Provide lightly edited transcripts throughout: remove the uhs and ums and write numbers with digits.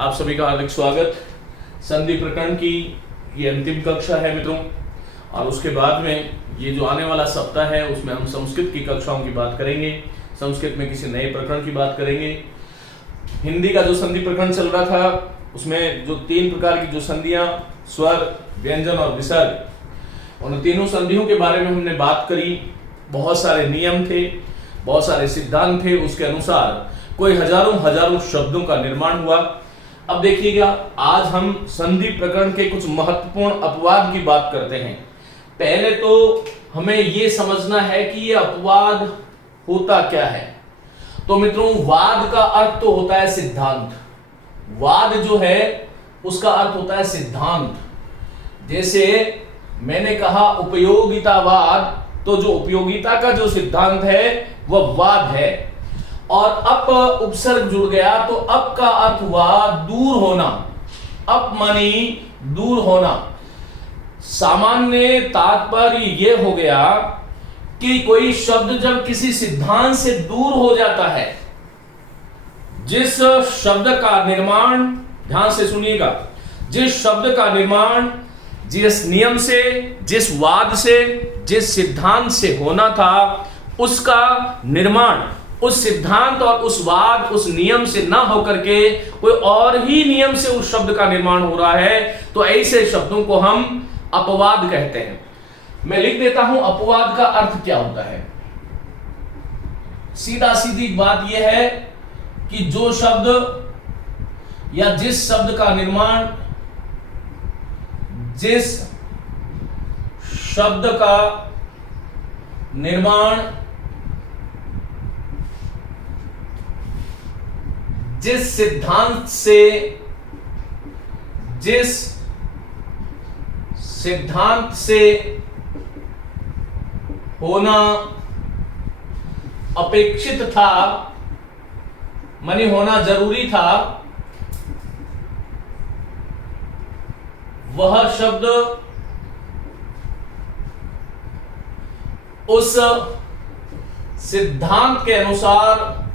आप सभी का हार्दिक स्वागत। संधि प्रकरण की ये अंतिम कक्षा है मित्रों, और उसके बाद में ये जो आने वाला सप्ताह है उसमें हम संस्कृत की कक्षाओं की बात करेंगे। संस्कृत में किसी नए प्रकरण की बात करेंगे। हिंदी का जो संधि प्रकरण चल रहा था उसमें जो 3 प्रकार की जो संधियां, स्वर, व्यंजन और विसर्ग, उन तीनों संधियों के बारे में हमने बात करी। बहुत सारे नियम थे, बहुत सारे सिद्धांत थे, उसके अनुसार कोई हजारों शब्दों का निर्माण हुआ। अब देखिएगा, आज हम संधि प्रकरण के कुछ महत्वपूर्ण अपवाद की बात करते हैं। पहले तो हमें यह समझना है कि यह अपवाद होता क्या है। तो मित्रों, वाद का अर्थ तो होता है सिद्धांत। वाद जो है उसका अर्थ होता है सिद्धांत। जैसे मैंने कहा उपयोगितावाद, तो जो उपयोगिता का जो सिद्धांत है वह वाद है। और अप उपसर्ग जुड़ गया तो अप का अर्थ हुआ दूर होना। अप मानी दूर होना। सामान्य तात्पर्य यह हो गया कि कोई शब्द जब किसी सिद्धांत से दूर हो जाता है, जिस शब्द का निर्माण, ध्यान से सुनिएगा, जिस शब्द का निर्माण जिस नियम से, जिस वाद से, जिस सिद्धांत से होना था, उसका निर्माण उस सिद्धांत और उस वाद, उस नियम से ना होकर के कोई और ही नियम से उस शब्द का निर्माण हो रहा है, तो ऐसे शब्दों को हम अपवाद कहते हैं। मैं लिख देता हूं अपवाद का अर्थ क्या होता है। सीधा सीधी बात यह है कि जो शब्द या जिस शब्द का निर्माण, जिस शब्द का निर्माण जिस सिद्धांत से, जिस सिद्धांत से होना अपेक्षित था, माने होना जरूरी था, वह शब्द उस सिद्धांत के अनुसार,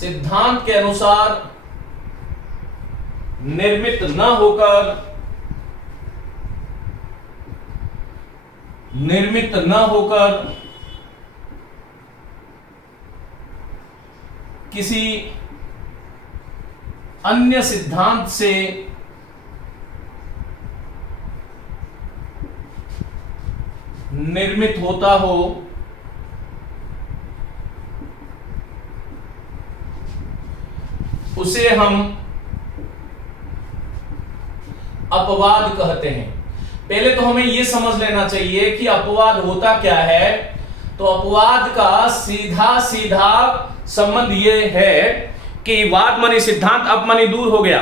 निर्मित न होकर किसी अन्य सिद्धांत से निर्मित होता हो, उसे हम अपवाद कहते हैं। पहले तो हमें यह समझ लेना चाहिए कि अपवाद होता क्या है। तो अपवाद का सीधा सीधा संबंध यह है कि वाद मानी सिद्धांत, अप मानी दूर हो गया।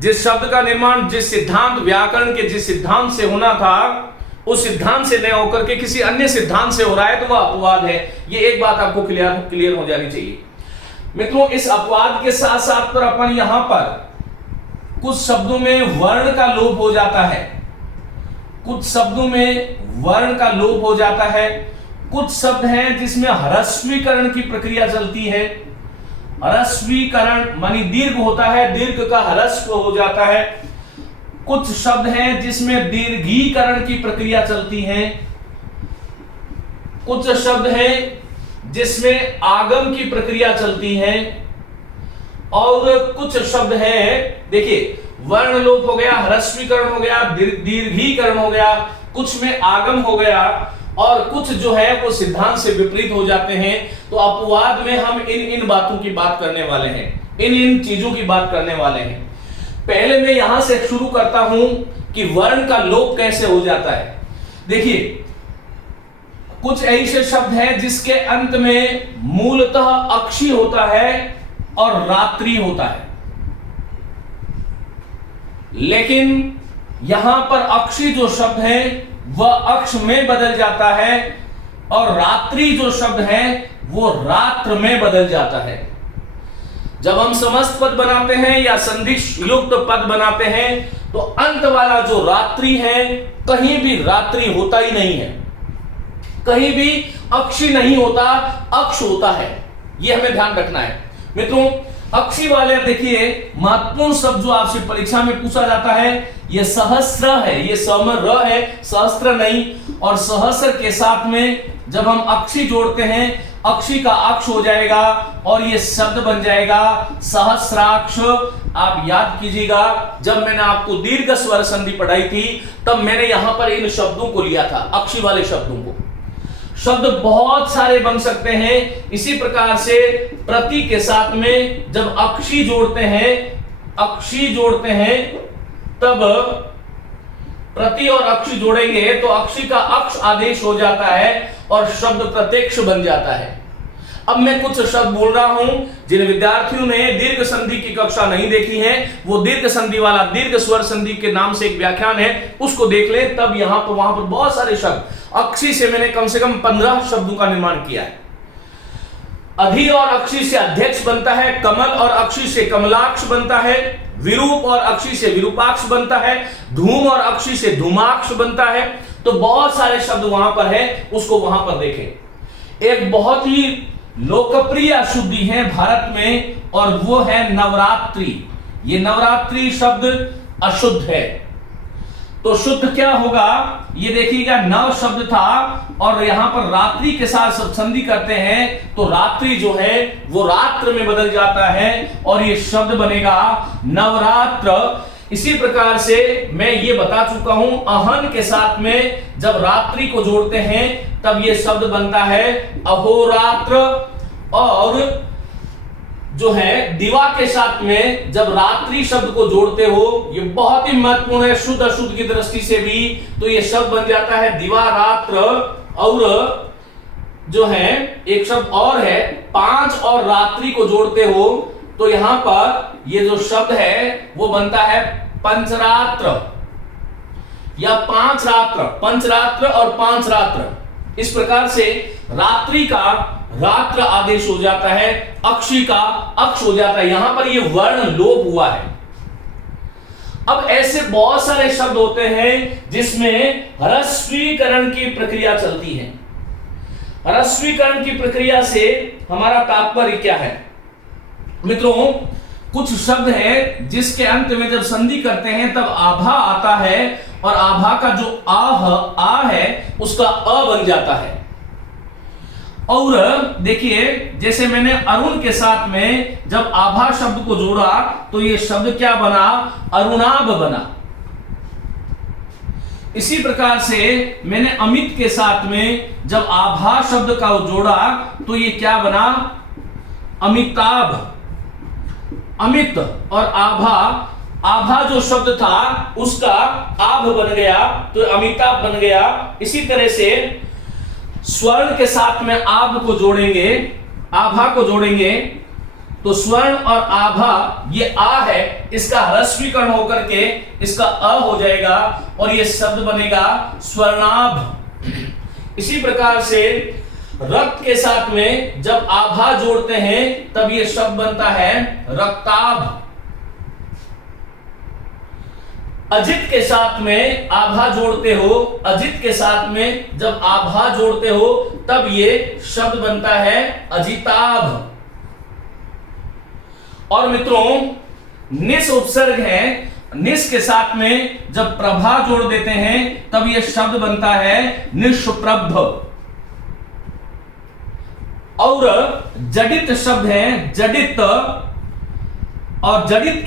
जिस शब्द का निर्माण जिस सिद्धांत, व्याकरण के जिस सिद्धांत से होना था, उस सिद्धांत से न होकर के किसी अन्य सिद्धांत से हो रहा है, तो वह अपवाद है। यह एक बात आपको क्लियर हो जानी चाहिए मित्रों। इस अपवाद के साथ साथ पर अपन यहां पर कुछ शब्दों में वर्ण का लोप हो जाता है, कुछ शब्दों में वर्ण का लोप हो जाता है। कुछ शब्द हैं जिसमें ह्रस्वीकरण की प्रक्रिया चलती है। ह्रस्वीकरण मानी दीर्घ होता है, दीर्घ का ह्रस्व हो जाता है। कुछ शब्द हैं जिसमें दीर्घीकरण की प्रक्रिया चलती है। कुछ शब्द हैं जिसमें आगम की प्रक्रिया चलती है। और कुछ शब्द हैं, देखिए, वर्ण लोप हो गया, ह्रस्वीकरण हो गया, दीर्घीकरण हो गया, कुछ में आगम हो गया, और कुछ जो है वो सिद्धांत से विपरीत हो जाते हैं। तो अपवाद में हम इन बातों की बात करने वाले हैं, इन चीजों की बात करने वाले हैं। पहले मैं यहां से शुरू करता हूं कि वर्ण का लोप कैसे हो जाता है। देखिए, कुछ ऐसे शब्द हैं जिसके अंत में मूलतः अक्षी होता है और रात्रि होता है, लेकिन यहां पर अक्षी जो शब्द है वह अक्ष में बदल जाता है, और रात्रि जो शब्द है वो रात्र में बदल जाता है। जब हम समस्त पद बनाते हैं या संधि युक्त पद बनाते हैं, तो अंत वाला जो रात्रि है, कहीं भी रात्रि होता ही नहीं है, कहीं भी अक्षी नहीं होता, अक्ष होता है। यह हमें ध्यान रखना है। मित्रों अक्षी वाले देखिए महत्वपूर्ण शब्द जो आपसे परीक्षा में पूछा जाता है ये सहस्त्र है, ये समर र है, सहस्त्र नहीं। और सहस्त्र के साथ में जब हम अक्षी जोड़ते हैं अक्षी का अक्ष हो जाएगा और ये शब्द बन जाएगा सहस्राक्ष। आप याद कीजिएगा जब मैंने आपको दीर्घ स्वर संधि पढ़ाई थी तब मैंने यहां पर इन शब्दों को लिया था, अक्षी वाले शब्दों को। शब्द बहुत सारे बन सकते हैं। इसी प्रकार से प्रति के साथ में जब अक्षी जोड़ते हैं तब प्रति और अक्षी जोड़ेंगे तो अक्षी का अक्ष आदेश हो जाता है और शब्द प्रत्यक्ष बन जाता है। अब मैं कुछ शब्द बोल रहा हूं, जिन विद्यार्थियों ने दीर्घ संधि की कक्षा नहीं देखी है वो दीर्घ संधि वाला दीर्घ स्वर संधि के नाम से एक व्याख्यान है, उसको देख ले। तब यहां पर वहां पर बहुत सारे शब्द अक्षी से मैंने कम से कम 15 शब्दों का निर्माण किया है। अधि और अक्षी से अध्यक्ष बनता है, कमल और अक्षी से कमलाक्ष बनता है, विरूप और अक्षी से विरूपाक्ष बनता है, धूम और अक्षी से धूमाक्ष बनता है। तो बहुत सारे शब्द वहां पर है, उसको वहां पर देखें। एक बहुत ही लोकप्रिय अशुद्धि है भारत में और वो है नवरात्रि। ये नवरात्रि शब्द अशुद्ध है। तो शुद्ध क्या होगा, ये देखिएगा नव शब्द था और यहां पर रात्रि के साथ सब संधि करते हैं तो रात्रि जो है वो रात्र में बदल जाता है और ये शब्द बनेगा नवरात्र। इसी प्रकार से मैं ये बता चुका हूं अहन के साथ में जब रात्रि को जोड़ते हैं तब ये शब्द बनता है अहोरात्र। और जो है दिवा के साथ में जब रात्रि शब्द को जोड़ते हो, ये बहुत ही महत्वपूर्ण है शुद्ध अशुद्ध की दृष्टि से भी, तो ये शब्द बन जाता है दिवा रात्र। और जो है एक शब्द और है पांच और रात्रि को जोड़ते हो तो यहां पर ये जो शब्द है वो बनता है पंचरात्र या पांच रात्र, पंचरात्र और पांच रात्र। इस प्रकार से रात्रि का रात्र आदेश हो जाता है, अक्षी का अक्ष हो जाता है। यहां पर ये वर्ण लोप हुआ है। अब ऐसे बहुत सारे शब्द होते हैं जिसमें ह्रस्वीकरण की प्रक्रिया चलती है। ह्रस्वीकरण की प्रक्रिया से हमारा तात्पर्य क्या है मित्रों, कुछ शब्द है जिसके अंत में जब संधि करते हैं तब आभा आता है और आभा का जो आ है उसका अ बन जाता है। और देखिए जैसे मैंने अरुण के साथ में जब आभा शब्द को जोड़ा तो ये शब्द क्या बना, अरुणाभ बना। इसी प्रकार से मैंने अमित के साथ में जब आभा शब्द का जोड़ा तो ये क्या बना, अमिताभ। अमित और आभा, आभा जो शब्द था उसका आभ बन गया तो अमिताभ बन गया। इसी तरह से स्वर्ण के साथ में आभ को जोड़ेंगे, आभा को जोड़ेंगे तो स्वर्ण और आभा ये आ है, इसका ह्रस्वीकरण होकर के इसका अ हो जाएगा और ये शब्द बनेगा स्वर्णाभ। इसी प्रकार से रक्त के साथ में जब आभा जोड़ते हैं तब ये शब्द बनता है रक्ताभ। अजित के साथ में आभा जोड़ते हो, अजित के साथ में जब आभा जोड़ते हो तब ये शब्द बनता है अजिताभ। और मित्रों निस उपसर्ग है, निस के साथ में जब प्रभा जोड़ देते हैं तब ये शब्द बनता है निष्प्रभ। और जडित शब्द है, जडित, और जडित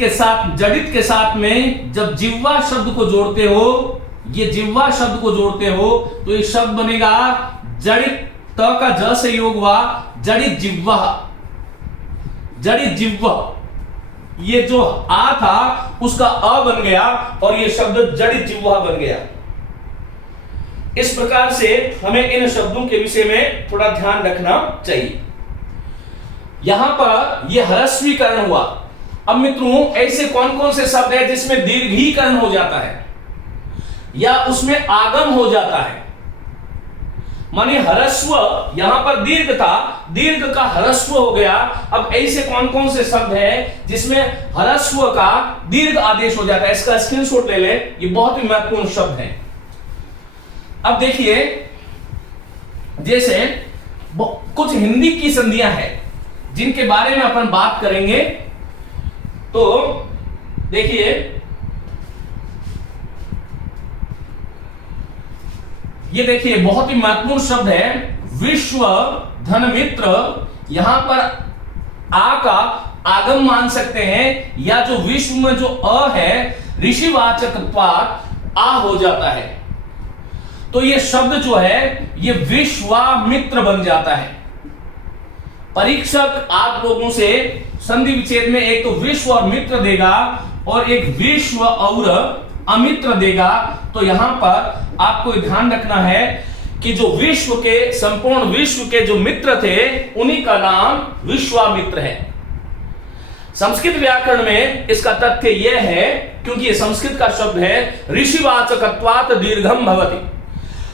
के साथ में जब जिह्वा शब्द को जोड़ते हो, ये जिह्वा शब्द को जोड़ते हो तो ये शब्द बनेगा जडित, त का ज से योग हुआ जडित जिह्वा। जडित जिह्वा, ये जो आ था उसका अ बन गया और ये शब्द जडित जिह्वा बन गया। इस प्रकार से हमें इन शब्दों के विषय में थोड़ा ध्यान रखना चाहिए। यहां पर यह ह्रस्वीकरण हुआ। अब मित्रों ऐसे कौन कौन से शब्द है जिसमें दीर्घीकरण हो जाता है या उसमें आगम हो जाता है, माने ह्रस्व, यहां पर दीर्घ था, दीर्घ का ह्रस्व हो गया। अब ऐसे कौन कौन से शब्द है जिसमें ह्रस्व का दीर्घ आदेश हो जाता है, इसका स्क्रीनशॉट ले ले, ये बहुत ही महत्वपूर्ण शब्द है। अब देखिए जैसे कुछ हिंदी की संधियां हैं, जिनके बारे में अपन बात करेंगे। तो देखिए, ये देखिए बहुत ही महत्वपूर्ण शब्द है विश्व धनमित्र। यहां पर आ का आगम मान सकते हैं, या जो विश्व में जो अ है ऋषिवाचक आ हो जाता है, तो ये शब्द जो है ये विश्वामित्र बन जाता है। परीक्षक आप लोगों से संधि विच्छेद में एक तो विश्व और मित्र देगा और एक विश्व और अमित्र देगा। तो यहां पर आपको ध्यान रखना है कि जो विश्व के, संपूर्ण विश्व के जो मित्र थे उन्हीं का नाम विश्वामित्र है। संस्कृत व्याकरण में इसका तथ्य यह है, क्योंकि यह संस्कृत का शब्द है, ऋषिवाचकत्वात् दीर्घम भवति।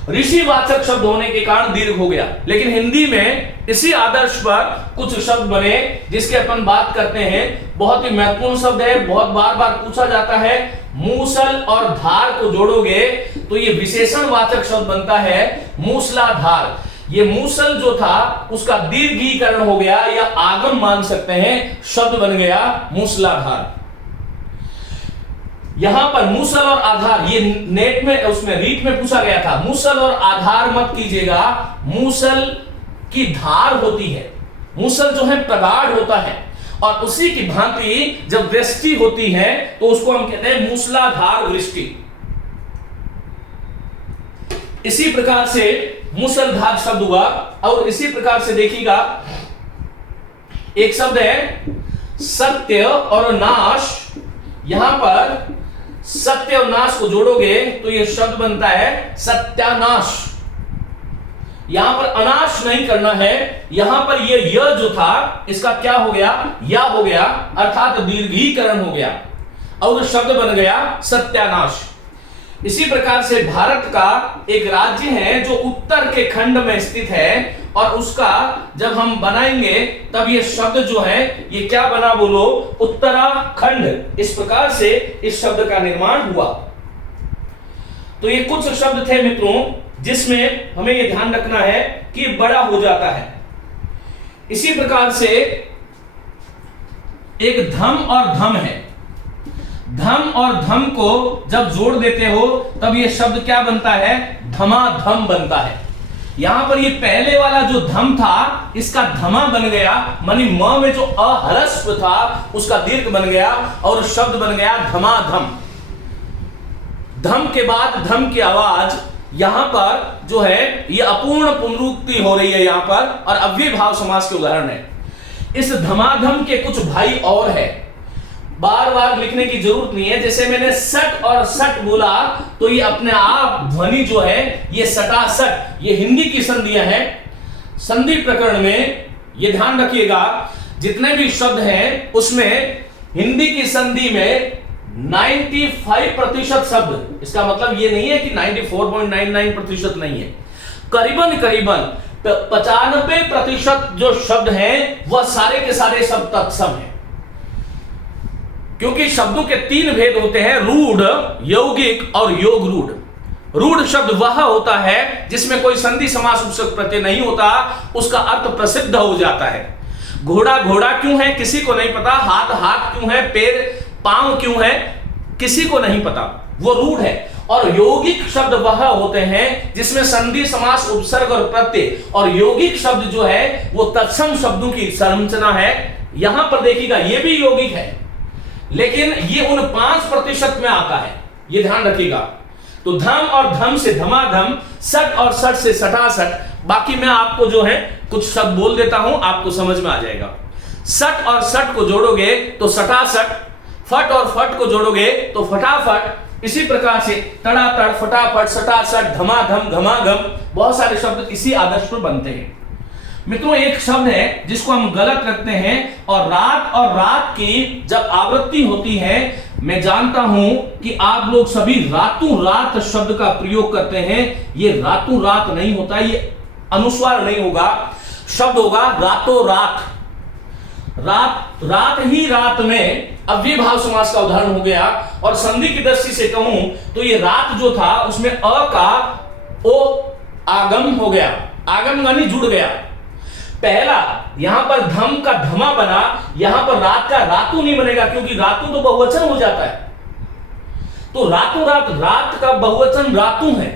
ऋषिवाचक शब्द होने के कारण दीर्घ हो गया। लेकिन हिंदी में इसी आदर्श पर कुछ शब्द बने जिसके अपन बात करते हैं। बहुत ही महत्वपूर्ण शब्द है, बहुत बार बार पूछा जाता है। मूसल और धार को जोड़ोगे तो ये विशेषणवाचक शब्द बनता है मूसलाधार। ये मूसल जो था उसका दीर्घीकरण हो गया, या आगम मान सकते हैं, शब्द बन गया मूसलाधार। यहां पर मूसल और आधार, ये नेट में उसमें रीट में पूछा गया था। मूसल और आधार मत कीजिएगा, मूसल की धार होती है। मूसल जो है प्रगाढ़ होता है, और उसी की भांति जब वृष्टि होती है तो उसको हम कहते हैं मूसलाधार वृष्टि। इसी प्रकार से मूसलधार शब्द हुआ। और इसी प्रकार से देखिएगा, एक शब्द है सत्य और नाश। यहां पर सत्य और नाश को जोड़ोगे तो यह शब्द बनता है सत्यानाश। यहां पर अनाश नहीं करना है, यहां पर यह य जो था इसका क्या हो गया, या हो गया, अर्थात दीर्घीकरण हो गया और शब्द बन गया सत्यानाश। इसी प्रकार से भारत का एक राज्य है जो उत्तर के खंड में स्थित है, और उसका जब हम बनाएंगे तब ये शब्द जो है ये क्या बना, बोलो, उत्तराखंड। इस प्रकार से इस शब्द का निर्माण हुआ। तो ये कुछ शब्द थे मित्रों जिसमें हमें ये ध्यान रखना है कि बड़ा हो जाता है। इसी प्रकार से एक धम और धम है। धम और धम को जब जोड़ देते हो तब ये शब्द क्या बनता है, धमाधम बनता है। यहां पर ये पहले वाला जो धम था इसका धमा बन गया, मानी म में जो अहरस्व था उसका दीर्घ बन गया और शब्द बन गया धमाधम। धम के बाद धम की आवाज यहां पर जो है ये अपूर्ण पुनरुक्ति हो रही है यहां पर, और अव्ययभाव समास के उदाहरण है। इस धमाधम के कुछ भाई और है, बार बार लिखने की जरूरत नहीं है। जैसे मैंने सट और सट बोला तो ये अपने आप ध्वनि जो है ये सटासट, ये हिंदी की संधियां हैं। संधि प्रकरण में ये ध्यान रखिएगा, जितने भी शब्द हैं उसमें हिंदी की संधि में 95% शब्द, इसका मतलब ये नहीं है कि 94.99% नहीं है, करीबन 95% जो शब्द हैं वह सारे के सारे शब्द तत्सम हैं। क्योंकि शब्दों के 3 भेद होते हैं, रूढ़, यौगिक और योग रूढ़। रूढ़ शब्द वह होता है जिसमें कोई संधि समास उपसर्ग प्रत्यय नहीं होता, उसका अर्थ प्रसिद्ध हो जाता है। घोड़ा घोड़ा क्यों है किसी को नहीं पता, हाथ हाथ क्यों है, पैर पांव क्यों है किसी को नहीं पता, वो रूढ़ है। और यौगिक शब्द वह होते हैं जिसमें संधि समास उपसर्ग और प्रत्यय, और यौगिक शब्द जो है वो तत्सम शब्दों की संरचना है। यहां पर देखिएगा ये भी यौगिक है, लेकिन ये उन 5% में आता है, ये ध्यान रखिएगा। तो धम और धम से धमाधम, सट और सट से सटासट। बाकी मैं आपको जो है कुछ शब्द बोल देता हूं, आपको समझ में आ जाएगा। सट और सट को जोड़ोगे तो सटासट, फट और फट को जोड़ोगे तो फटाफट। इसी प्रकार से तड़ातड़, फटाफट, सटासट, धमाधम, घमाघम, बहुत सारे शब्द इसी आदर्श पर बनते हैं। मित्रों एक शब्द है जिसको हम गलत रखते हैं, और रात की जब आवृत्ति होती है, मैं जानता हूं कि आप लोग सभी रातों रात शब्द का प्रयोग करते हैं। ये रातों रात नहीं होता, ये अनुस्वार नहीं होगा, शब्द होगा रातों रात। रात ही रात में अव्ययभाव समास का उदाहरण हो गया। और संधि की दृष्टि से कहूं तो ये रात जो था उसमें अ का ओ आगम हो गया, आगम यानी जुड़ गया। पहला यहां पर धम का धमा बना, यहां पर रात का रातू नहीं बनेगा, क्योंकि रातू तो बहुवचन हो जाता है। तो रातों रात का बहुवचन रातू है।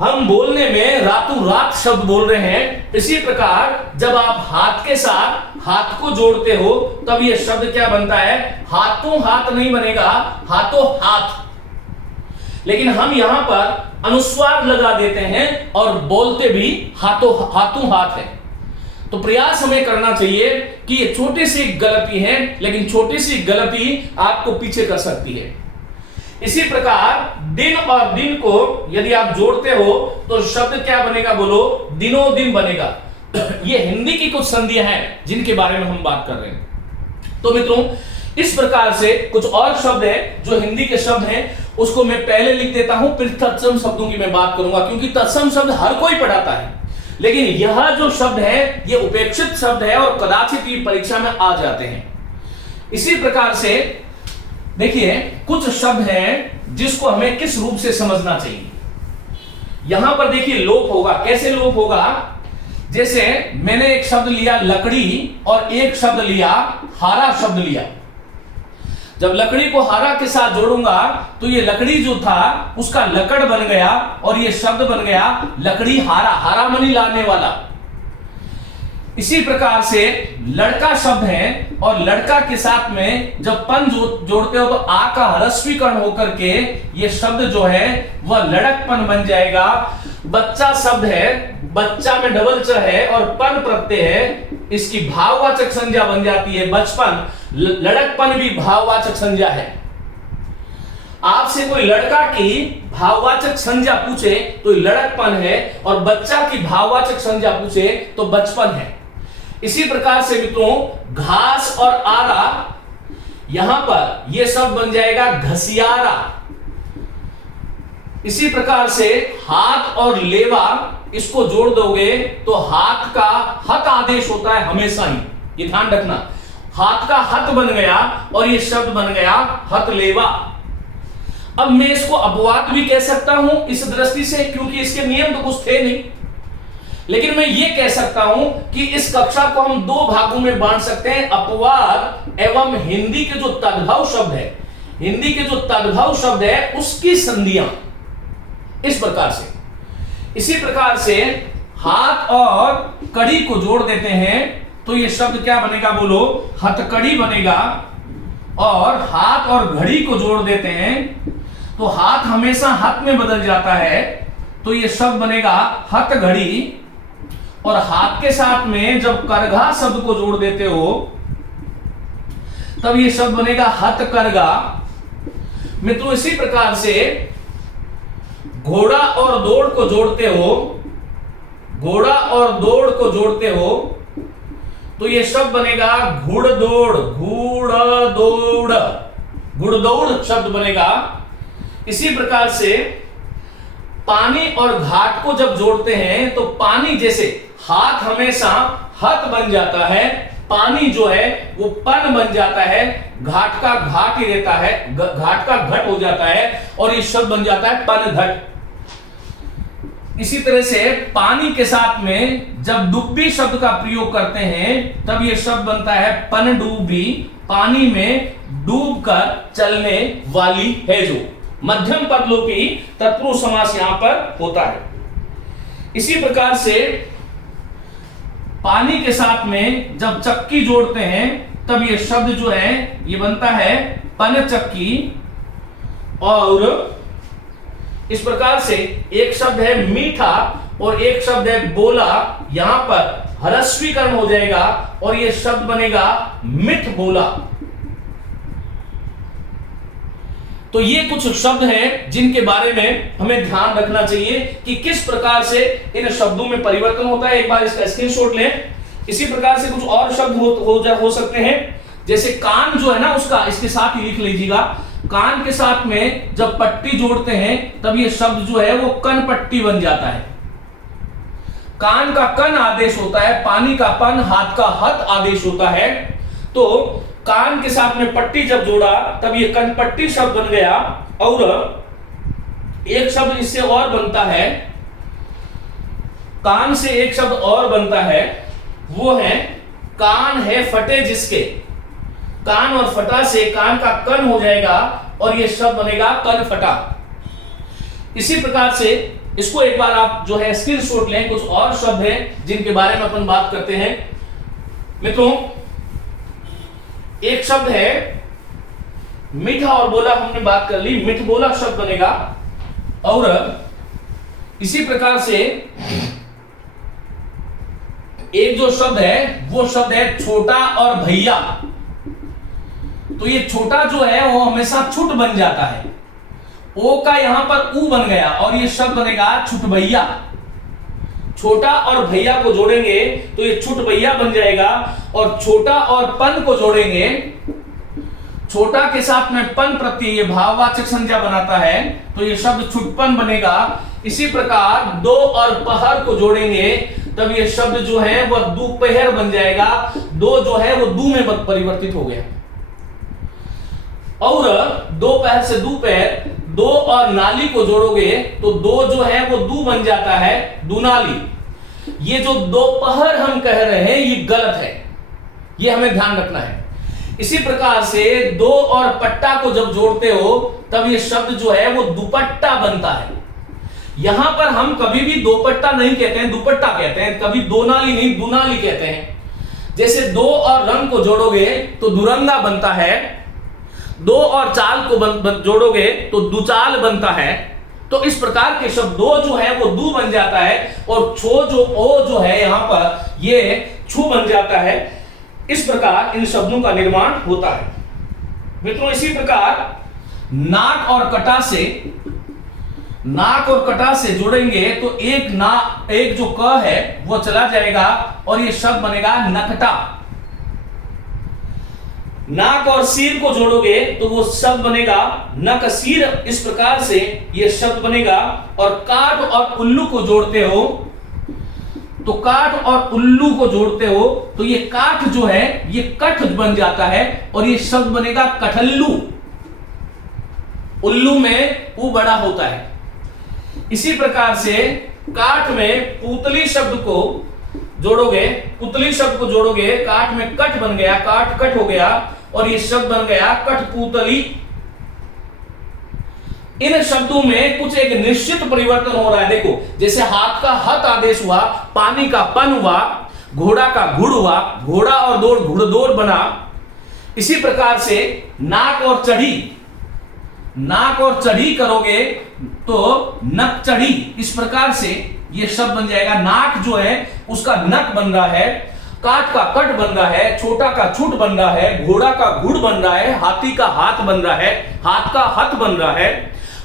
हम बोलने में रातों रात शब्द बोल रहे हैं। इसी प्रकार जब आप हाथ के साथ हाथ को जोड़ते हो तब यह शब्द क्या बनता है? हाथों हाथ नहीं बनेगा, हाथों हाथ। लेकिन हम यहां पर अनुस्वार लगा देते हैं और बोलते भी हाथों हाथ है। तो प्रयास हमें करना चाहिए कि ये छोटी सी गलती है, लेकिन छोटी सी गलती आपको पीछे कर सकती है। इसी प्रकार दिन और दिन को यदि आप जोड़ते हो तो शब्द क्या बनेगा? बोलो, दिनों दिन बनेगा। ये हिंदी की कुछ संधियां हैं जिनके बारे में हम बात कर रहे हैं। तो मित्रों, इस प्रकार से कुछ और शब्द हैं जो हिंदी के शब्द हैं, उसको मैं पहले लिख देता हूं, फिर तत्सम शब्दों की मैं बात करूंगा, क्योंकि तत्सम शब्द हर कोई पढ़ाता है, लेकिन यह जो शब्द है ये उपेक्षित शब्द है और कदाचित ये परीक्षा में आ जाते हैं। इसी प्रकार से देखिए, कुछ शब्द हैं जिसको हमें किस रूप से समझना चाहिए। यहां पर देखिए लोप होगा। कैसे लोप होगा? जैसे मैंने एक शब्द लिया लकड़ी और एक शब्द लिया हारा शब्द लिया। जब लकड़ी को हारा के साथ जोड़ूंगा तो ये लकड़ी जो था उसका लकड़ बन गया और ये शब्द बन गया लकड़ी हारा। हारा मनी लाने वाला। इसी प्रकार से लड़का शब्द है और लड़का के साथ में जब पन जोड़ते हो तो आ का ह्रस्वीकरण होकर के ये शब्द जो है वह लड़कपन बन जाएगा। बच्चा शब्द है, बच्चा में डबल च है और पन प्रत्यय है, इसकी भाववाचक संज्ञा बन जाती है बचपन। लड़कपन भी भाववाचक संज्ञा है। आपसे कोई लड़का की भाववाचक संज्ञा पूछे तो लड़कपन है, और बच्चा की भाववाचक संज्ञा पूछे तो बचपन है। इसी प्रकार से मित्रों, घास और आरा, यहां पर यह सब बन जाएगा घसियारा। इसी प्रकार से हाथ और लेवा, इसको जोड़ दोगे तो हाथ का हत आदेश होता है हमेशा ही, ये ध्यान रखना। हाथ का हत बन गया और ये शब्द बन गया हत लेवा। अब मैं इसको अपवाद भी कह सकता हूं इस दृष्टि से, क्योंकि इसके नियम तो कुछ थे नहीं, लेकिन मैं ये कह सकता हूं कि इस कक्षा को हम दो भागों में बांट सकते हैं, अपवाद एवं हिंदी के जो तद्भव शब्द है, हिंदी के जो तद्भव शब्द है उसकी संधियां इस प्रकार से। इसी प्रकार से हाथ और कड़ी को जोड़ देते हैं तो ये शब्द क्या बनेगा? बोलो, हथकड़ी बनेगा। और हाथ और घड़ी को जोड़ देते हैं तो हाथ हमेशा हाथ में बदल जाता है, तो ये शब्द बनेगा हथ घड़ी। और हाथ के साथ में जब करघा शब्द को जोड़ देते हो तब ये शब्द बनेगा हथ करगा। मित्रों, इसी प्रकार से घोड़ा और दौड़ को जोड़ते हो, घोड़ा और दौड़ को जोड़ते हो तो ये शब्द बनेगा घुड़दौड़। घुड़दौड़, घुड़दौड़ शब्द बनेगा। इसी प्रकार से पानी और घाट को जब जोड़ते हैं तो पानी, जैसे हाथ हमेशा हत बन जाता है, पानी जो है वो पन बन जाता है, घाट का घाट ही रहता है, घाट का घट हो जाता है और ये शब्द बन जाता है पन घट। इसी तरह से पानी के साथ में जब डुब्बी शब्द का प्रयोग करते हैं तब ये शब्द बनता है पनडुब्बी। पानी में डूब कर चलने वाली है, जो मध्यम पदलोपी तत्पुरुष समास यहां पर होता है। इसी प्रकार से पानी के साथ में जब चक्की जोड़ते हैं तब ये शब्द जो है ये बनता है पनचक्की। और इस प्रकार से एक शब्द है मीठा और एक शब्द है बोला, यहां पर ह्रस्वीकरण हो जाएगा और यह शब्द बनेगा मिठ बोला। तो ये कुछ शब्द हैं जिनके बारे में हमें ध्यान रखना चाहिए कि किस प्रकार से इन शब्दों में परिवर्तन होता है। एक बार इसका स्क्रीनशॉट लें। इसी प्रकार से कुछ और शब्द हो सकते हैं, जैसे कान जो है ना उसका इसके साथ ही लिख लीजिएगा। कान के साथ में जब पट्टी जोड़ते हैं तब ये शब्द जो है वो कन पट्टी बन जाता है। कान का कन आदेश होता है, पानी का पन, हाथ का हत आदेश होता है। तो कान के साथ में पट्टी जब जोड़ा तब ये कनपट्टी शब्द बन गया। और एक शब्द इससे और बनता है कान से एक शब्द और बनता है, वो है कान है फटे जिसके। कान और फटा से कान का कन हो जाएगा और ये शब्द बनेगा कन फटा। इसी प्रकार से इसको एक बार आप जो है स्क्रीनशॉट लें। कुछ और शब्द हैं जिनके बारे में अपन बात करते हैं मित्रों। एक शब्द है मीठा और बोला, हमने बात कर ली, मिठ बोला शब्द बनेगा। और इसी प्रकार से एक जो शब्द है वो शब्द है छोटा और भैया। तो ये छोटा जो है वो हमेशा छुट बन जाता है, ओ का यहां पर ऊ बन गया और ये शब्द बनेगा छुट भैया। छोटा और भैया को जोड़ेंगे तो ये छुट भैया बन जाएगा। और छोटा और पन को जोड़ेंगे, छोटा के साथ में पन प्रत्यय ये भाववाचक संज्ञा बनाता है, तो ये शब्द छुटपन बनेगा। इसी प्रकार दो और पहर को जोड़ेंगे तब ये शब्द जो है वह दोपहर बन जाएगा। दो जो है वो दू में परिवर्तित हो गया। और दोपहर से दोपहर, दो और नाली को जोड़ोगे तो दो जो है वो दू बन जाता है दुनाली। ये जो दोपहर हम कह रहे हैं ये गलत है, ये हमें ध्यान रखना है। इसी प्रकार से दो और पट्टा को जब जोड़ते हो तब ये शब्द जो है वो दुपट्टा बनता है। यहां पर हम कभी भी दोपट्टा नहीं कहते हैं, दुपट्टा कहते हैं। कभी दोनाली नहीं, दुनाली कहते हैं। जैसे दो और रंग को जोड़ोगे तो दुरंगा बनता है, दो और चाल को जोड़ोगे तो दुचाल बनता है। तो इस प्रकार के शब्द दो जो है वो दू बन जाता है और छो जो ओ जो है यहां पर ये छू बन जाता है। इस प्रकार इन शब्दों का निर्माण होता है मित्रों। इसी प्रकार नाक और कटा से जोड़ेंगे तो एक जो क है वो चला जाएगा और ये शब्द बनेगा नकटा। नाक और सिर को जोड़ोगे तो वो शब्द बनेगा नकसीर। इस प्रकार से ये शब्द बनेगा। और काट और उल्लू को जोड़ते हो तो काठ और उल्लू को जोड़ते हो तो ये काठ जो है ये कठ बन जाता है और ये शब्द बनेगा कठल्लू। उल्लू में ऊ बड़ा होता है। इसी प्रकार से काठ में पुतली शब्द को जोड़ोगे, पुतली शब्द को जोड़ोगे, काठ में कठ बन गया, काठ कठ हो गया और ये शब्द बन गया कठपुतली। इन शब्दों में कुछ एक निश्चित परिवर्तन हो रहा है। देखो, जैसे हाथ का हत आदेश हुआ, पानी का पन हुआ, घोड़ा का घुड़ हुआ, घोड़ा और दौड़ घुड़दौड़ बना। इसी प्रकार से नाक और चढ़ी करोगे तो नक चढ़ी। इस प्रकार से ये शब्द बन जाएगा। नाक जो है उसका नक बन रहा है, काट का कट बन रहा है, छोटा का छुट बन रहा है, घोड़ा का घुड़ बन रहा है, हाथी का हाथ बन रहा है, हाथ का हथ बन रहा है,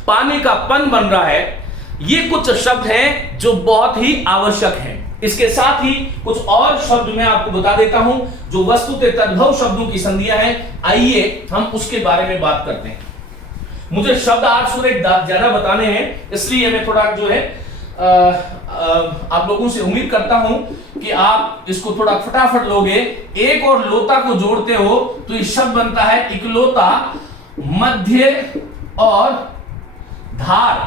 पानी का पन बन रहा है। ये कुछ शब्द हैं जो बहुत ही आवश्यक हैं। इसके साथ ही कुछ और शब्द मैं आपको बता देता हूं जो वस्तुतः तद्भव शब्दों की संधियां हैं। आइए हम उसके बारे में बात करते हैं। मुझे शब्द आज थोड़े ज्यादा बताने हैं, इसलिए मैं थोड़ा जो है आप लोगों से उम्मीद करता हूं कि आप इसको थोड़ा फटाफट लोगे। एक और लोता को जोड़ते हो तो ये शब्द बनता है इकलौता। मध्य और धार,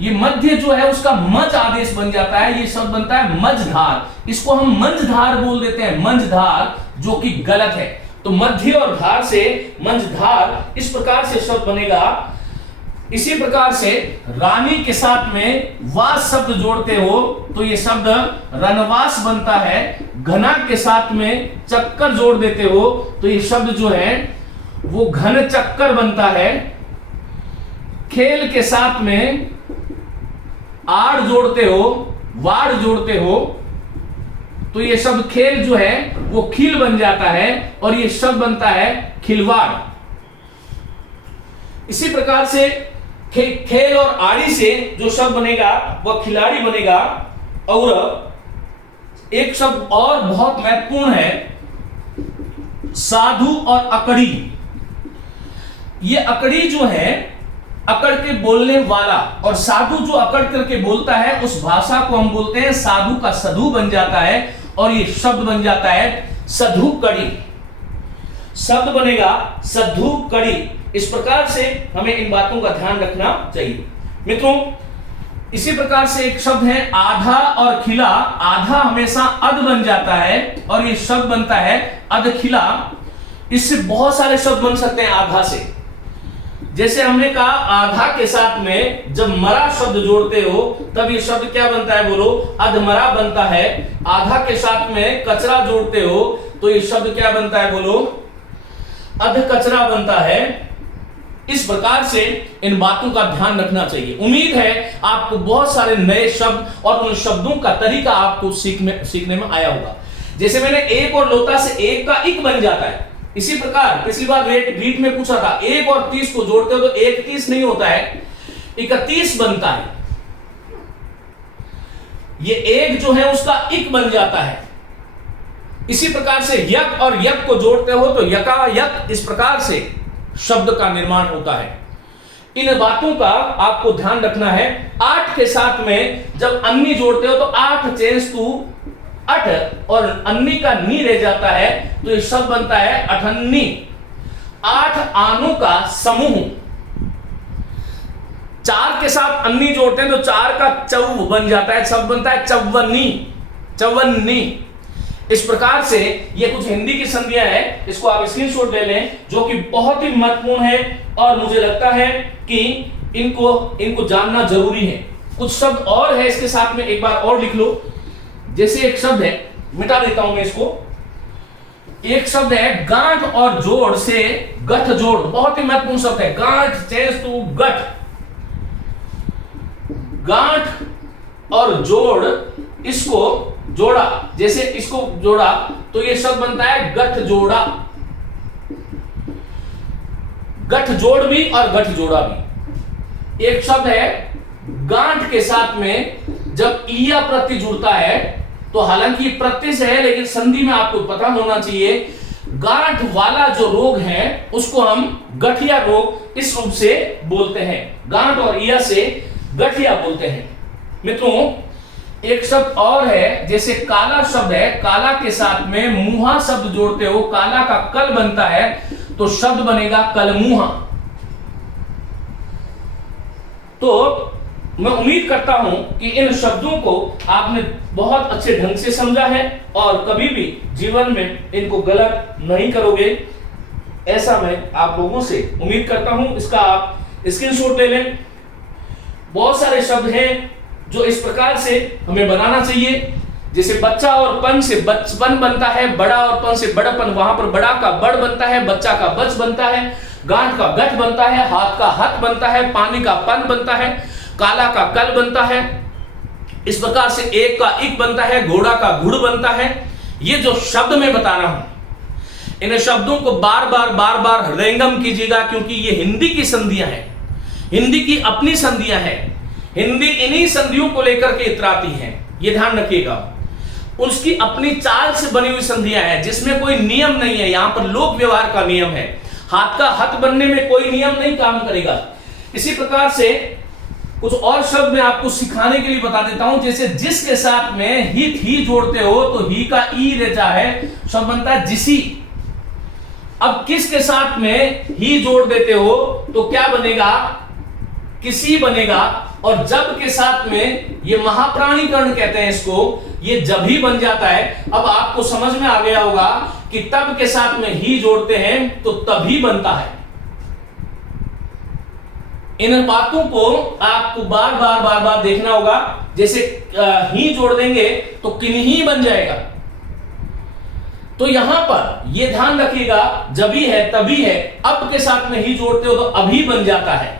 ये मध्य जो है उसका मज आदेश बन जाता है, ये शब्द बनता है मझधार। इसको हम मंझधार बोल देते हैं, मंझधार, जो कि गलत है। तो मध्य और धार से मंझधार, इस प्रकार से शब्द बनेगा। इसी प्रकार से रानी के साथ में वास शब्द जोड़ते हो तो ये शब्द रनवास बनता है। घना के साथ में चक्कर जोड़ देते हो तो ये शब्द जो है वो घन चक्कर बनता है। खेल के साथ में आड़ जोड़ते हो, वाड़ जोड़ते हो तो ये शब्द खेल जो है वो खिल बन जाता है और ये शब्द बनता है खिलवाड़। इसी प्रकार से खेल और आड़ी से जो शब्द बनेगा वह खिलाड़ी बनेगा। और एक शब्द और बहुत महत्वपूर्ण है, साधु और अकड़ी। ये अकड़ी जो है अकड़ के बोलने वाला, और साधु जो अकड़ करके बोलता है उस भाषा को हम बोलते हैं साधु का सधु बन जाता है और ये शब्द बन जाता है सधु कड़ी। शब्द बनेगा सधु कड़ी। इस प्रकार से हमें इन बातों का ध्यान रखना चाहिए। मित्रों, इसी प्रकार से एक शब्द है आधा और खिला। आधा हमेशा अध बन जाता है और ये शब्द बनता है अधखिला। इससे बहुत सारे शब्द बन सकते हैं आधा से। जैसे हमने कहा आधा के साथ में जब मरा शब्द जोड़ते हो तब ये शब्द क्या बनता है, बोलो, अधमरा बनता है। आधा के साथ में कचरा जोड़ते हो तो ये शब्द क्या बनता है, बोलो, अधकचरा बनता है। इस प्रकार से इन बातों का ध्यान रखना चाहिए। उम्मीद है आपको बहुत सारे नए शब्द और उन शब्दों का तरीका आपको सीखने में आया होगा। जैसे मैंने एक और लोटा से एक का इक बन जाता है, इसी प्रकार पिछली बार रीट में पूछा था, 1 और 30 को जोड़ते हो तो 31 नहीं होता है, 31 बनता है। ये एक जो है उसका इक बन जाता है। इसी प्रकार से यक और यक को जोड़ते हो तो यका यक, इस प्रकार से शब्द का निर्माण होता है। इन बातों का आपको ध्यान रखना है। 8 के साथ में जब अन्नी जोड़ते हो तो 8 चेंज टू 8 और अन्नी का नी रह जाता है तो ये शब्द बनता है अठन्नी। 8 आनों का समूह। 4 के साथ अन्नी जोड़ते हैं तो 4 का चौव बन जाता है, शब्द बनता है चौवन्नी, चौवन्नी। इस प्रकार से ये कुछ हिंदी की संधियां हैं, इसको आप स्क्रीनशॉट ले लें, जो कि बहुत ही महत्वपूर्ण है और मुझे लगता है कि इनको जानना जरूरी है। कुछ शब्द और है इसके साथ में, एक बार और लिख लो। जैसे एक शब्द है, मिटा देता हूं मैं इसको। एक शब्द है गांठ और जोड़ से गठ जोड़, बहुत ही महत्वपूर्ण शब्द है। गांठ चेंज टू गठ। गांठ और जोड़, इसको जोड़ा, जैसे इसको जोड़ा तो ये शब्द बनता है गठ जोड़ा। गठ जोड़ भी और गठ जोड़ा भी। एक शब्द है गांठ के साथ में जब ईया प्रत्यय जुड़ता है तो हालांकि ये प्रत्यय से है लेकिन संधि में आपको पता होना चाहिए, गांठ वाला जो रोग है उसको हम गठिया रोग इस रूप से बोलते हैं। गांठ और ईया से गठिया बोलते हैं। मित्रों, एक शब्द और है, जैसे काला शब्द है, काला के साथ में मुहा शब्द जोड़ते हो, काला का कल बनता है तो शब्द बनेगा कलमुहा। तो मैं उम्मीद करता हूं कि इन शब्दों को आपने बहुत अच्छे ढंग से समझा है और कभी भी जीवन में इनको गलत नहीं करोगे, ऐसा मैं आप लोगों से उम्मीद करता हूं। इसका आप स्क्रीनशॉट ले लें। बहुत सारे शब्द हैं जो इस प्रकार से हमें बनाना चाहिए। जैसे बच्चा और पन से बचपन बनता है, बड़ा और पन से बड़पन, वहां पर बड़ा का बड़ बनता है, बच्चा का बच बनता है, गांठ का गठ बनता है, हाथ का हथ बनता है, पानी का पन बनता है, काला का कल बनता है। इस प्रकार से एक का इक बनता है, घोड़ा का घुड़ बनता है। ये जो शब्द मैं बता रहा हूं, इन शब्दों को बार बार हृदयंगम कीजिएगा, क्योंकि ये हिंदी की संधियां हैं, हिंदी की अपनी संधियां हैं। हिंदी इन्हीं संधियों को लेकर के इतराती है, ये ध्यान रखिएगा। उसकी अपनी चाल से बनी हुई संधियां हैं जिसमें कोई नियम नहीं है। यहां पर लोक व्यवहार का नियम है। हाथ का हथ बनने में कोई नियम नहीं काम करेगा। इसी प्रकार से कुछ और शब्द मैं आपको सिखाने के लिए बता देता हूं। जैसे जिस के साथ में हित ही जोड़ते हो तो ही का ई रहता है, शब्द बनता है जिसी। अब किस के साथ में ही जोड़ देते हो तो क्या बनेगा, किसी बनेगा। और जब के साथ में ये महाप्राणीकरण कहते हैं इसको, ये जब ही बन जाता है। अब आपको समझ में आ गया होगा कि तब के साथ में ही जोड़ते हैं तो तभी बनता है। इन बातों को आपको बार बार देखना होगा। जैसे ही जोड़ देंगे तो किन्हीं बन जाएगा। तो यहां पर यह ध्यान रखिएगा, जभी है तभी है। अब के साथ में ही जोड़ते हो तो अभी बन जाता है।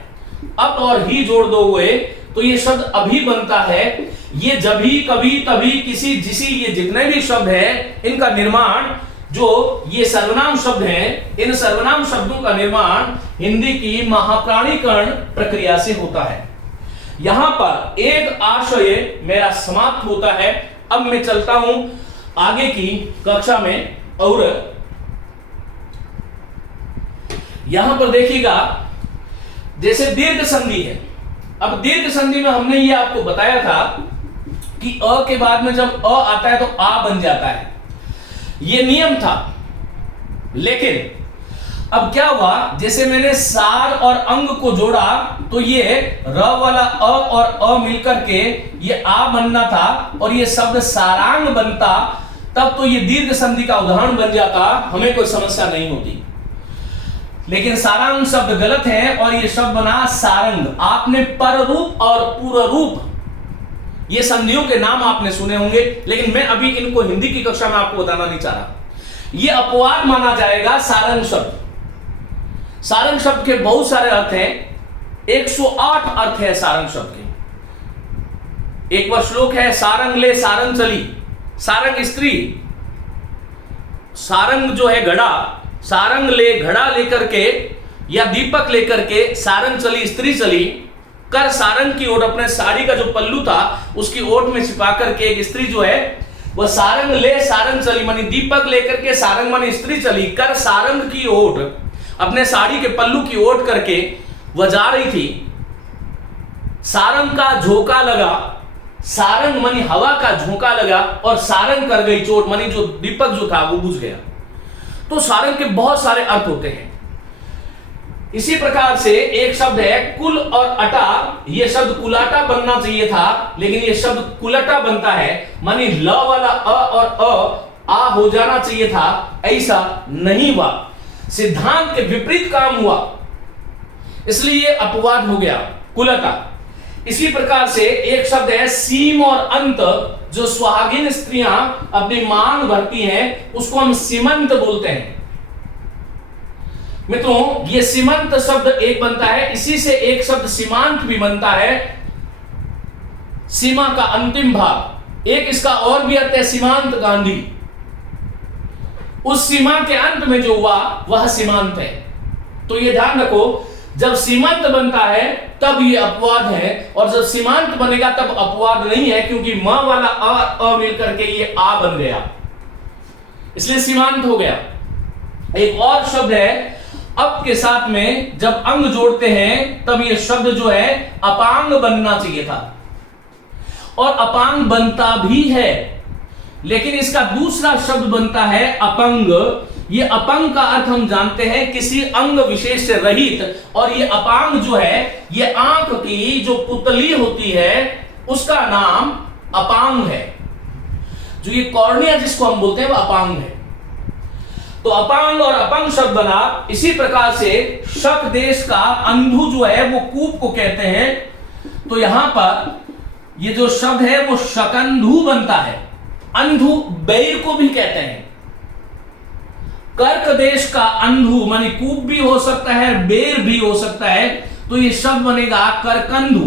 अब और ही जोड़ दोगे तो ये शब्द अभी बनता है। ये जभी, कभी, तभी, किसी, जिसी, ये जितने भी शब्द हैं इनका निर्माण, जो ये सर्वनाम शब्द हैं, इन सर्वनाम शब्दों का निर्माण हिंदी की महाप्राणीकरण प्रक्रिया से होता है। यहां पर एक आशय मेरा समाप्त होता है। अब मैं चलता हूं आगे की कक्षा में। और यहां पर देखिएगा, जैसे दीर्घ संधि है। अब दीर्घ संधि में हमने ये आपको बताया था कि अ के बाद में जब अ आता है तो आ बन जाता है। ये नियम था। लेकिन अब क्या हुआ, जैसे मैंने सार और अंग को जोड़ा तो ये र वाला अ और अ मिलकर के ये आ बनना था और ये शब्द सारांग बनता, तब तो ये दीर्घ संधि का उदाहरण बन जाता, हमें कोई समस्या नहीं होती। लेकिन सारांग शब्द गलत है और ये शब्द बना सारंग। आपने पर रूप और पूर्व रूप ये संधियों के नाम आपने सुने होंगे, लेकिन मैं अभी इनको हिंदी की कक्षा में आपको बताना नहीं चाह रहा। ये अपवाद माना जाएगा सारंग शब्द। सारंग शब्द के बहुत सारे अर्थ हैं, 108 अर्थ है सारंग शब्द के। एक बार श्लोक है, सारंग ले सारंग चली, सारंग स्त्री, सारंग जो है घड़ा, सारंग ले घड़ा लेकर के या दीपक लेकर के सारंग चली स्त्री चली, कर सारंग की ओर, अपने साड़ी का जो पल्लू था उसकी ओट में छिपा करके एक स्त्री जो है वह सारंग ले सारंग चली, मानी दीपक लेकर के सारंग मानी स्त्री चली, कर सारंग की ओट, अपने साड़ी के पल्लू की ओट करके वह जा रही थी। सारंग का झोंका लगा, सारंग मानी हवा का झोंका लगा और सारंग कर गई चोट, मानी जो दीपक जो था वो बुझ गया। तो सारंग के बहुत सारे अर्थ होते हैं। इसी प्रकार से एक शब्द है कुल और अटा, यह शब्द कुलाटा बनना चाहिए था, लेकिन यह शब्द कुलटा बनता है, मानी ल वाला अ और आ हो जाना चाहिए था, ऐसा नहीं हुआ। सिद्धांत के विपरीत काम हुआ, इसलिए यह अपवाद हो गया, कुलटा। इसी प्रकार से एक शब्द है सीम और अंत, जो सुहागिन स्त्रियां अपनी मांग भरती हैं उसको हम सीमंत बोलते हैं। मित्रों, ये सीमंत शब्द एक बनता है, इसी से एक शब्द सीमांत भी बनता है, सीमा का अंतिम भाग। एक इसका और भी अर्थ है सीमांत गांधी, उस सीमा के अंत में जो हुआ वह सीमांत है। तो ये ध्यान रखो, जब सीमांत बनता है तब ये अपवाद है, और जब सीमांत बनेगा तब अपवाद नहीं है, क्योंकि म वाला अ मिलकर के ये आ बन गया, इसलिए सीमांत हो गया। एक और शब्द है अप के साथ में जब अंग जोड़ते हैं तब ये शब्द जो है अपांग बनना चाहिए था, और अपांग बनता भी है, लेकिन इसका दूसरा शब्द बनता है अपंग। ये अपंग का अर्थ हम जानते हैं किसी अंग विशेष से रहित, और ये अपांग जो है ये आंख की जो पुतली होती है उसका नाम अपांग है। जो ये कॉर्निया जिसको हम बोलते हैं वह अपांग है। तो अपांग और अपंग शब्द बना। इसी प्रकार से शक देश का अंधु जो है वो कूप को कहते हैं, तो यहां पर ये जो शब्द है वो शकंधु बनता है। अंधु बैर को भी कहते हैं। कर्क देश का अंधु मानी कूप भी हो सकता है, बेर भी हो सकता है, तो ये शब्द बनेगा करकंधु।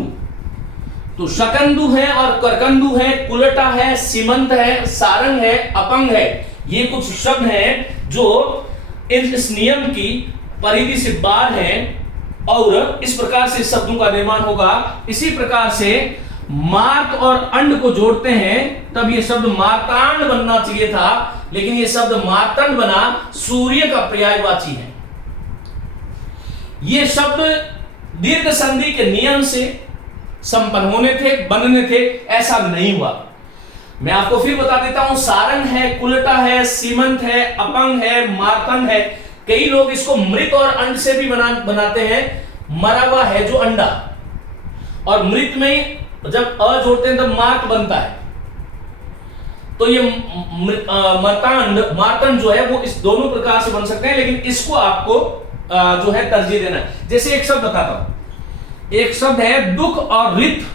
तो शकंधु है और करकंधु है, कुलटा है, सीमंत है, सारंग है, अपंग है। ये कुछ शब्द हैं जो इस नियम की परिधि से बाहर हैं, और इस प्रकार से शब्दों का निर्माण होगा। इसी प्रकार से मार्त और अंड को जोड़ते हैं तब ये शब्द मार्तांड बनना चाहिए था, लेकिन ये शब्द मार्तंड बना, सूर्य का पर्यायवाची है। ये शब्द दीर्घ संधि के नियम से संपन्न होने थे, बनने थे, ऐसा नहीं हुआ। मैं आपको फिर बता देता हूं, सारंग है, कुलटा है, सीमंत है, अपंग है, मार्तंड है। कई लोग इसको मृत और अंड से भी बनाते हैं। मरा हुआ है जो अंडा, और मृत में जब अ जोड़ते हैं तब मार्त बनता है। तो ये मार्तंड जो है वो इस दोनों प्रकार से बन सकते हैं, लेकिन इसको आपको जो है तरजीह देना है। जैसे एक शब्द बताता हूं, एक शब्द है दुख और रित,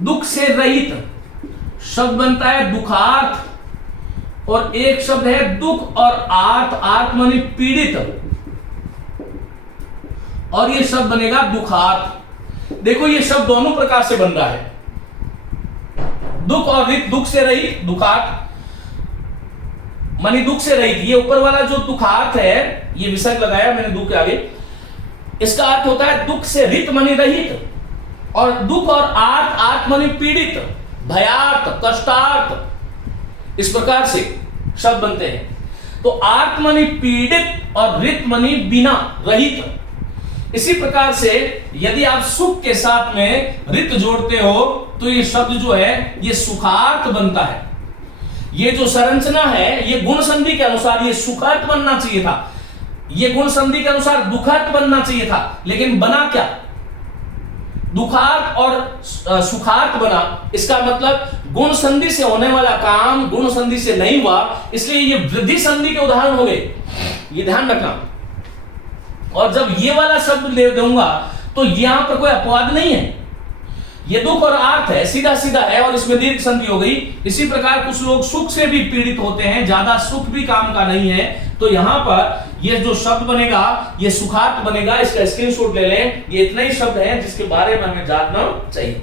दुख से रहित शब्द बनता है दुखार्थ, और एक शब्द है दुख और आर्थ, आर्थ मानी पीड़ित, और ये शब्द बनेगा दुखार्थ। देखो ये शब्द दोनों प्रकार से बन रहा है, दुख और रित, दुख से रहित, दुखार्थ मानी दुख से रहित। ये ऊपर वाला जो दुखार्थ है, ये विसर्ग लगाया मैंने दुख के आगे, इसका अर्थ होता है दुख से रित मानी रहित, और दुख और आर्थ, आर्थ मानी पीड़ित, भयार्थ, कष्टार्थ। इस प्रकार से शब्द बनते हैं। तो आर्थ मानी पीड़ित और रित मानी बिना, रहित। इसी प्रकार से यदि आप सुख के साथ में रित जोड़ते हो तो ये शब्द जो है ये सुखार्थ बनता है। ये जो संरचना है ये गुण संधि के अनुसार ये सुखार्थ बनना चाहिए था। ये गुण संधि के अनुसार दुखार्थ बनना चाहिए था, लेकिन बना क्या? दुखार्थ और सुखार्थ बना। इसका मतलब गुण संधि से होने वाला काम गुण संधि से नहीं हुआ, इसलिए ये वृद्धि संधि के उदाहरण हो गए, ये ध्यान रखना। और जब ये वाला शब्द ले दूंगा तो यहां पर कोई अपवाद नहीं है, ये दुख और आर्थ है, सीधा सीधा है, और इसमें दीर्घ संधि हो गई। इसी प्रकार कुछ लोग सुख से भी पीड़ित होते हैं, ज्यादा सुख भी काम का नहीं है, तो यहां पर ये जो शब्द बनेगा ये सुखार्थ बनेगा। इसका स्क्रीनशॉट ले लें। ये इतना ही शब्द है जिसके बारे में हमें जानना चाहिए।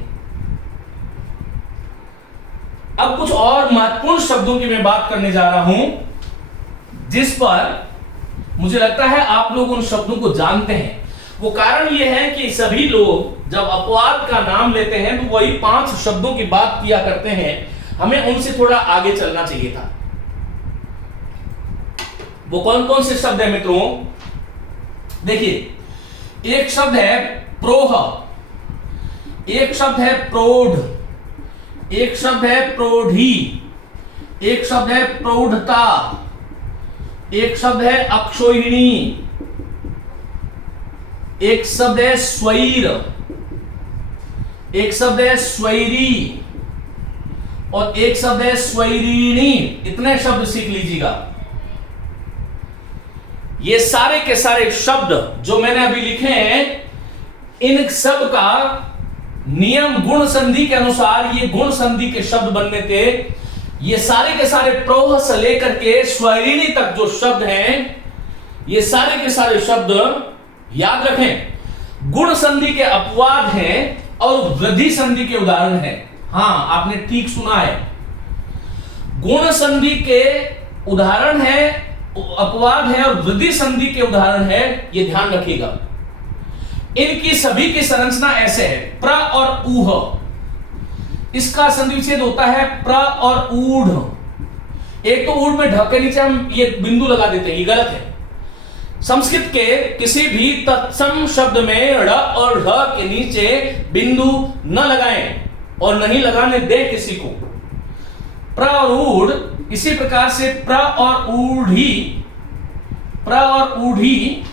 अब कुछ और महत्वपूर्ण शब्दों की मैं बात करने जा रहा हूं, जिस पर मुझे लगता है आप लोग उन शब्दों को जानते हैं। वो कारण ये है कि सभी लोग जब अपवाद का नाम लेते हैं तो वही 5 शब्दों की बात किया करते हैं, हमें उनसे थोड़ा आगे चलना चाहिए था। वो कौन कौन से शब्द है मित्रों? देखिए, एक शब्द है प्रोह, एक शब्द है प्रौढ़, एक शब्द है प्रौढ़ी, एक शब्द है प्रौढ़ता, एक शब्द है अक्षोहिणी, एक शब्द है स्वैर, एक शब्द है स्वैरी, और एक शब्द है स्वैरिणी। इतने शब्द सीख लीजिएगा। ये सारे के सारे शब्द जो मैंने अभी लिखे हैं, इन सब का नियम गुण संधि के अनुसार ये गुण संधि के शब्द बनने थे। ये सारे के सारे प्रोह से लेकर के स्वैरिणी तक जो शब्द हैं, ये सारे के सारे शब्द याद रखें गुण संधि के अपवाद हैं और वृद्धि संधि के उदाहरण हैं। हां, आपने ठीक सुना है, गुण संधि के उदाहरण है, अपवाद है, और वृद्धि संधि के उदाहरण है। ये ध्यान रखिएगा। इनकी सभी की संरचना ऐसे है, प्र और ऊह। इसका संधि विच्छेद होता है प्र और ऊढ़। एक तो ऊढ़ में ढ के नीचे हम ये बिंदु लगा देते हैं, ये गलत है। संस्कृत के किसी भी तत्सम शब्द में ड़ और ढ के नीचे बिंदु न लगाएं और नहीं लगाने दें किसी को। प्र और ऊढ़, इसी प्रकार से प्र और ऊढ़ी, प्र और ऊढ़ी,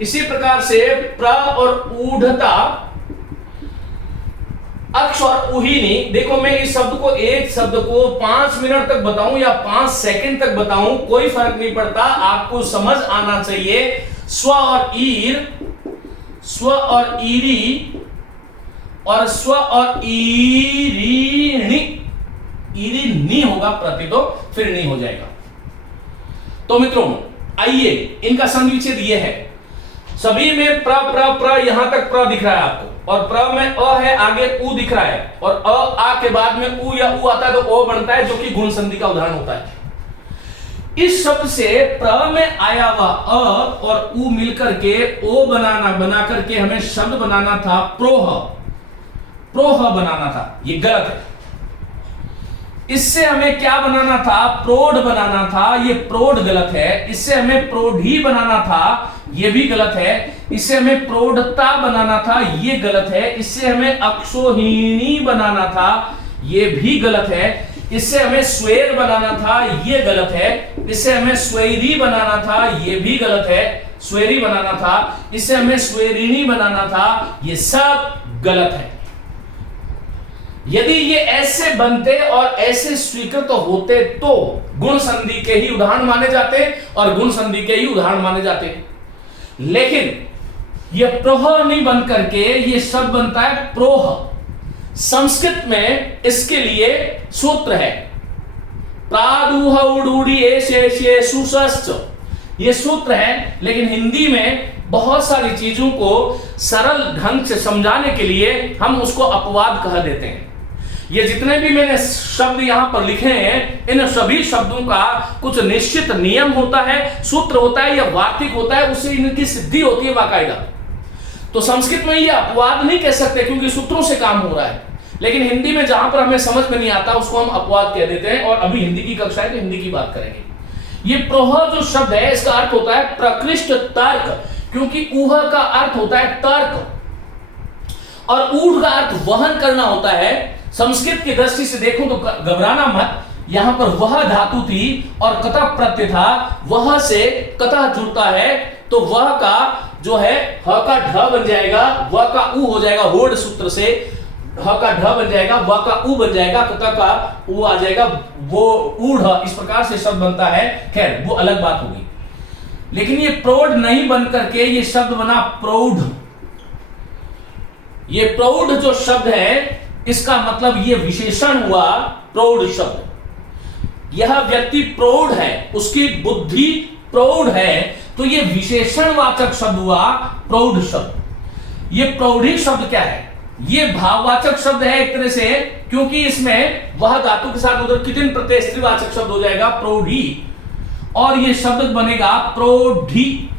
इसी प्रकार से प्र और ऊढ़ता, अक्ष और उहीनी। देखो, मैं इस शब्द को, एक शब्द को 5 मिनट तक बताऊं या 5 सेकंड तक बताऊं, कोई फर्क नहीं पड़ता, आपको समझ आना चाहिए। स्व और ईर, स्व और ईरी, और स्व और ईरीणी। ईरीनी होगा प्रति, तो फिर नहीं हो जाएगा। तो मित्रों, आइए, इनका संधि विच्छेद ये है। सभी में प्र प्र प्र, यहां तक प्र दिख रहा है आपको, और प्र में अ है, आगे उ दिख रहा है, और अ आ के बाद में उ या उ आता है तो ओ बनता है, जो कि गुण संधि का उदाहरण होता है। इस शब्द से प्र में आया हुआ अ और उ मिलकर के ओ बना करके हमें शब्द बनाना था प्रोह, प्रोह बनाना था। ये गलत है। इससे हमें क्या बनाना था? प्रौढ़ बनाना था। ये प्रौढ़ गलत है। इससे हमें प्रौढ़ी बनाना था, ये भी गलत है। इससे हमें प्रौढ़ता बनाना था, ये गलत है। इससे हमें अक्षोहिणी बनाना था, ये भी गलत है। इससे हमें स्वेर बनाना था, ये गलत है। इससे हमें स्वैरी बनाना था, ये भी गलत है, स्वेरी बनाना था। इससे हमें स्वेरिणी बनाना था, ये सब गलत है। यदि ये ऐसे बनते और ऐसे स्वीकृत होते तो गुण संधि के ही उदाहरण माने जाते और गुण संधि के ही उदाहरण माने जाते। लेकिन ये प्रोह नहीं बन करके ये शब्द बनता है प्रोह। संस्कृत में इसके लिए सूत्र है प्रादुह उडूडी एशे सुसश्च, ये सूत्र है। लेकिन हिंदी में बहुत सारी चीजों को सरल ढंग से समझाने के लिए हम उसको अपवाद कह देते हैं। ये जितने भी मैंने शब्द यहां पर लिखे हैं, इन सभी शब्दों का कुछ निश्चित नियम होता है, सूत्र होता है या वार्तिक होता है, उससे इनकी सिद्धि होती है बाकायदा। तो संस्कृत में ये अपवाद नहीं कह सकते क्योंकि सूत्रों से काम हो रहा है। लेकिन हिंदी में जहां पर हमें समझ में नहीं आता उसको हम अपवाद कह देते हैं। और अभी हिंदी की कक्षा है तो हिंदी की बात करेंगे। ये प्रोह जो शब्द है इसका अर्थ होता है प्रकृष्ट तर्क, क्योंकि ऊह का अर्थ होता है तर्क और ऊढ़ का अर्थ वहन करना होता है। संस्कृत की दृष्टि से देखो तो घबराना मत, यहां पर वह धातु थी और कतः प्रत्यय था, वह से कतः जुड़ता है, तो वह का जो है ह का ढ बन जाएगा, वह का उ हो जाएगा, होड़ सूत्र से ह का ढ बन जाएगा, वह का उ बन जाएगा, कतः का उ आ जाएगा, वो ऊढ़, इस प्रकार से शब्द बनता है। खैर वो अलग बात होगी, लेकिन ये प्रौढ़ नहीं बन करके ये शब्द बना प्रौढ़। ये प्रौढ़ जो शब्द है इसका मतलब ये विशेषण हुआ प्रौढ़ शब्द। यह व्यक्ति प्रौढ़ है, उसकी बुद्धि प्रौढ़ है, तो ये विशेषणवाचक शब्द हुआ प्रौढ़ शब्द। ये प्रौढ़ी शब्द क्या है? ये भाववाचक शब्द है एक तरह से, क्योंकि इसमें वह धातु के साथ उधर कितिन प्रत्यय स्त्रीवाचक शब्द हो जाएगा प्रौढ़ी, और ये शब्द बनेगा प्रौढ़ी।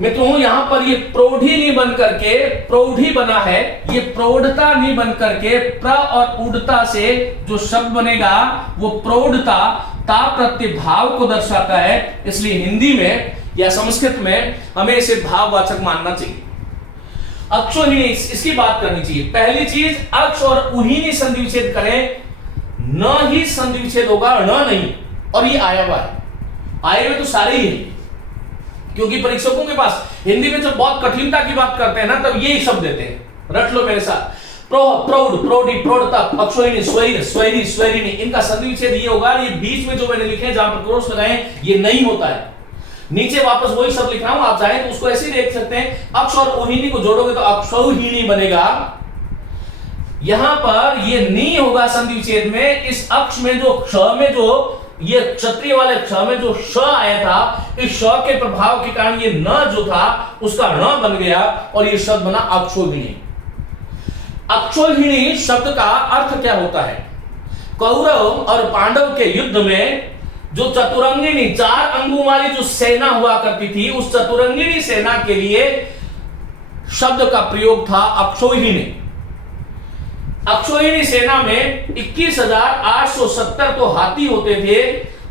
मित्रों यहां पर ये प्रौढ़ी नहीं बन करके प्रौढ़ी बना है, ये प्रौढ़ता नहीं बन करके प्र और उड़ता से जो शब्द बनेगा वो प्रौढ़ता, ता प्रत्यय भाव को दर्शाता है, इसलिए हिंदी में या संस्कृत में हमें इसे भाववाचक मानना चाहिए। अक्षोहिणी, इसकी बात करनी चाहिए। पहली चीज, अक्ष और उहीनी संधि विच्छेद करें, न ही संधि विच्छेद होगा, न नहीं। और ये आया हुआ है, आए हुए तो सारे ही हैं, क्योंकि परीक्षकों के पास हिंदी में जब बहुत कठिनता की बात करते हैं ना, तब यही शब्द देते हैं। रट लो मेरे साथ, प्रौढ़, प्रौढ़ी, प्रौढ़ता, अक्षोहिणी, स्वैर, स्वैरी, स्वैरिणी, इनका संधि विच्छेद ये होगा। ये बीच में जो मैंने लिखे जहां पर क्रॉस लगाए ये नहीं होता है, नीचे वापस वही शब्द लिख रहा हूं, आप चाहें तो उसको ऐसे ही देख सकते हैं। अक्ष और उहीनी को जोड़ोगे तो अक्षौहिणी बनेगा। यहां पर ये नी होगा संधि विच्छेद में, इस अक्ष में जो क्ष में जो ये क्षत्रिय वाले क्ष में जो श आया था, इस श के प्रभाव के कारण ये न जो था उसका ण बन गया और ये शब्द बना अक्षौहिणी। अक्षौहिणी शब्द का अर्थ क्या होता है? कौरव और पांडव के युद्ध में जो चतुरंगिनी, 4 अंगों वाली जो सेना हुआ करती थी, उस चतुरंगिनी सेना के लिए शब्द का प्रयोग था अक्षौहिणी। अक्षौहिणी सेना में 21,870 तो हाथी होते थे,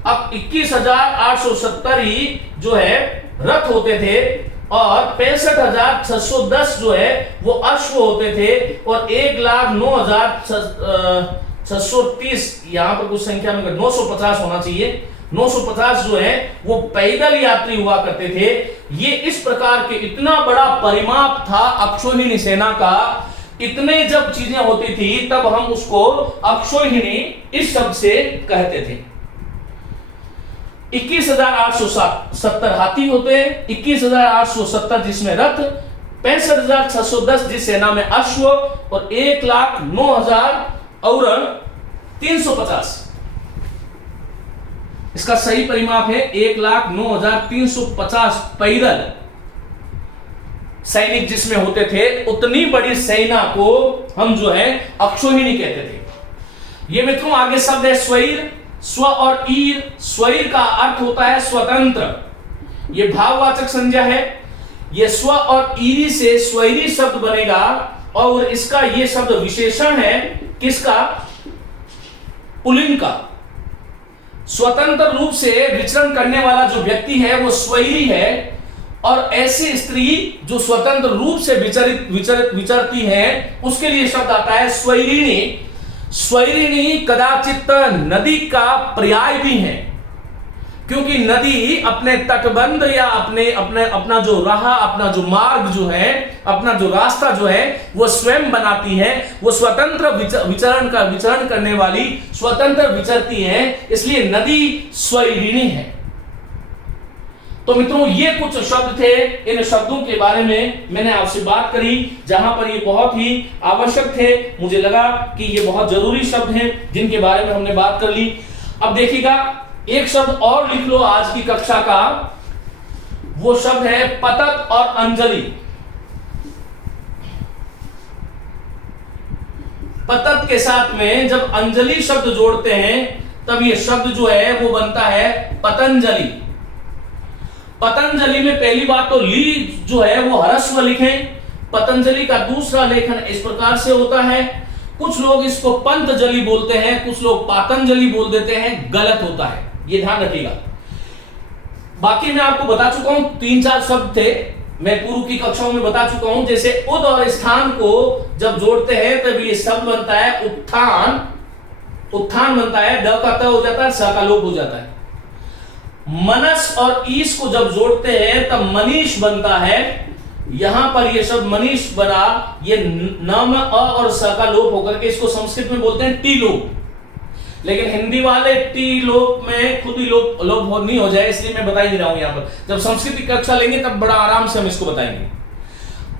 अब 21,870 ही जो है रथ होते थे, और 65,610 जो है वो अश्व होते थे, और 1,09,630, यहां पर कुछ संख्या में 950 होना चाहिए, 950 जो है वो पैदल यात्री हुआ करते थे। ये इस प्रकार के इतना बड़ा परिमाप था अक्षौहिणी सेना का। इतने जब चीजें होती थी तब हम उसको अक्षौहिणी इस शब्द से कहते थे। 21,870 हाथी होते हैं, 21,870 जिसमें रथ, 65,610 जिस सेना में अश्व, और 1,09,000 और 350। इसका सही परिमाप है 1,09,350 पैदल सैनिक जिसमें होते थे। उतनी बड़ी सेना को हम जो है अक्षौहिणी कहते थे। ये मित्रों आगे शब्द है स्वैर, स्व और ईर। स्वैर का अर्थ होता है स्वतंत्र, ये भाववाचक संज्ञा है। ये स्व और ईरी से स्वैरी शब्द बनेगा, और इसका ये शब्द विशेषण है किसका? पुल्लिंग का। स्वतंत्र रूप से विचरण करने वाला जो व्यक्ति है वो स्वैरी है, और ऐसी स्त्री जो स्वतंत्र रूप से विचरती है उसके लिए शब्द आता है स्वैरिणी। स्वैरिणी कदाचित नदी का पर्याय भी है, क्योंकि नदी अपने तटबंध या अपना जो राह, अपना जो मार्ग जो है, अपना जो रास्ता जो है वो स्वयं बनाती है। वो स्वतंत्र विचरण करने वाली, स्वतंत्र विचरती है, इसलिए नदी स्वैरिणी है। तो मित्रों ये कुछ शब्द थे, इन शब्दों के बारे में मैंने आपसे बात करी, जहां पर ये बहुत ही आवश्यक थे। मुझे लगा कि ये बहुत जरूरी शब्द हैं जिनके बारे में हमने बात कर ली। अब देखिएगा एक शब्द और लिख लो आज की कक्षा का, वो शब्द है पतत और अंजलि। पतत के साथ में जब अंजलि शब्द जोड़ते हैं तब ये शब्द जो है वो बनता है पतंजलि। पतंजलि में पहली बात तो ली जो है वो ह्रस्व लिखें। पतंजलि का दूसरा लेखन इस प्रकार से होता है। कुछ लोग इसको पंतजलि बोलते हैं, कुछ लोग पातंजलि बोल देते हैं, गलत होता है, ये ध्यान रखिएगा। बाकी मैं आपको बता चुका हूं, 3-4 शब्द थे, मैं पूर्व की कक्षाओं में बता चुका हूं। जैसे उद और स्थान को जब जोड़ते हैं तब ये शब्द बनता है उत्थान, उत्थान बनता है, द का त हो जाता है, स का लोप हो जाता है। मनस और ईश को जब जोड़ते हैं तब मनीष बनता है। यहां पर ये शब्द मनीष बना, ये न में अ और स का लोप होकर के इसको संस्कृत में बोलते हैं टी लोप। लेकिन हिंदी वाले टी लोप में खुद ही लोप नहीं हो जाए, इसलिए मैं बता ही रहा हूं। यहां पर जब संस्कृत की कक्षा लेंगे तब बड़ा आराम से हम इसको बताएंगे।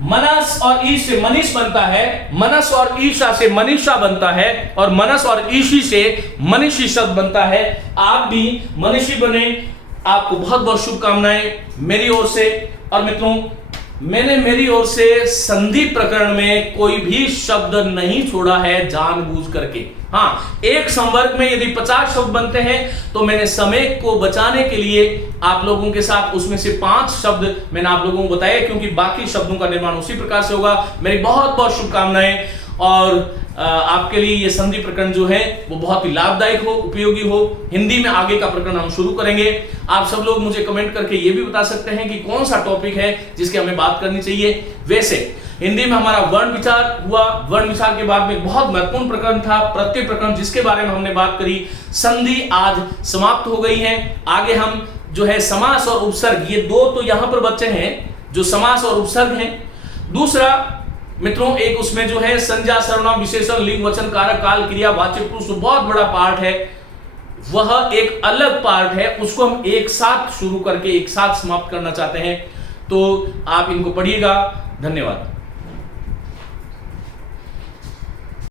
मनस और ईश से मनीष बनता है, मनस और ईशा से मनीषा बनता है, और मनस और ईशी से मनीषी शब्द बनता है। आप भी मनीषी बने, आपको बहुत बहुत शुभकामनाएं मेरी ओर से। और मित्रों, मैंने मेरी ओर से संधि प्रकरण में कोई भी शब्द नहीं छोड़ा है जानबूझ करके। हाँ, एक संवर्ग में यदि 50 शब्द बनते हैं तो मैंने समय को बचाने के लिए आप लोगों के साथ उसमें से 5 शब्द मैंने आप लोगों को बताया, क्योंकि बाकी शब्दों का निर्माण उसी प्रकार से होगा। मेरी बहुत बहुत शुभकामनाएं, और आपके लिए ये संधि प्रकरण जो है वो बहुत ही लाभदायक हो, उपयोगी हो। हिंदी में आगे का प्रकरण हम शुरू करेंगे। आप सब लोग मुझे कमेंट करके ये भी बता सकते हैं कि कौन सा टॉपिक है जिसके हमें बात करनी चाहिए। वैसे हिंदी में हमारा वर्ण विचार हुआ, वर्ण विचार के बाद में बहुत महत्वपूर्ण प्रकरण था प्रत्यय प्रकरण, जिसके बारे में हमने बात करी। संधि आज समाप्त हो गई है। आगे हम जो है समास और उपसर्ग, ये 2 तो यहां पर बच्चे हैं जो समास और उपसर्ग हैं। दूसरा मित्रों, एक उसमें जो है संज्ञा, सर्वनाम, विशेषण, लिंग, वचन, कारक, काल, क्रिया, वाच्य, पुरुष, बहुत बड़ा पार्ट है, वह एक अलग पार्ट है। उसको हम एक साथ शुरू करके एक साथ समाप्त करना चाहते हैं, तो आप इनको पढ़िएगा। धन्यवाद।